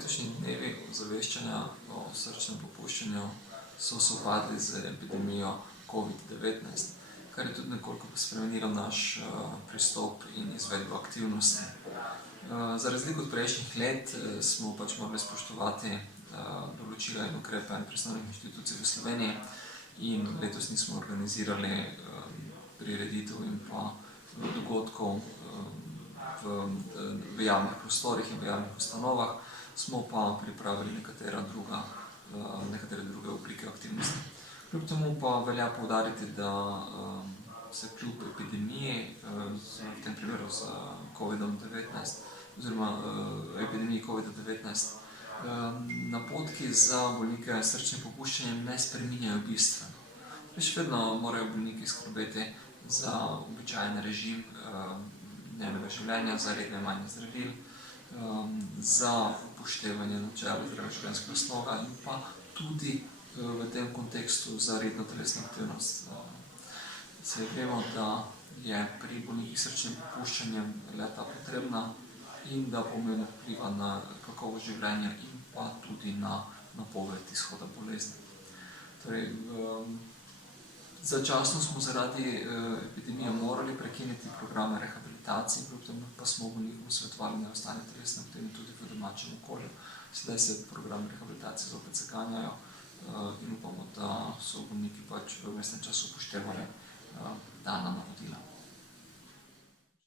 Letošnji dnevi ozaveščanja o srčnem popuščanju so sovpadli z epidemijo COVID-19, kar je tudi nekoliko spremenilo naš pristop in izvedbo aktivnosti. Za razliko od prejšnjih let smo morali spoštovati določila in ukrepe pristojnih inštitucij v Sloveniji in letos nismo organizirali prireditev in pa dogodkov v javnih prostorih in v javnih ustanovah, smo pa pripravili nekatere druge oblike aktivnosti. Kljub temu pa velja poudariti, da se kljub epidemiji, v tem primeru z COVID-19 oziroma epidemiji COVID-19, napotki za bolnike s srčnim popuščanjem ne spreminjajo bistveno. Še vedno morajo bolniki skrbeti za običajen režim dnevnega življenja, za redno jemanje zdravil, za upoštevanje načela zdravega življenjskega sloga in pa tudi v tem kontekstu za redno telesno aktivnost. Saj vemo, da je pri bolnikih s srčnim popuščanjem le-ta potrebna in da pomembno vpliva na kakovost življenja in pa tudi na napoved izhoda bolezni. Začasno smo zaradi epidemije morali prekiniti programe rehabilitacij, kljub temu pa smo bolnikom svetovali, naj ostanejo telesno aktivni tudi v domačem okolju. Sedaj se programi rehabilitacije zopet zaganjajo in upamo, da so bolniki v vmesnem času upoštevali dana navodila.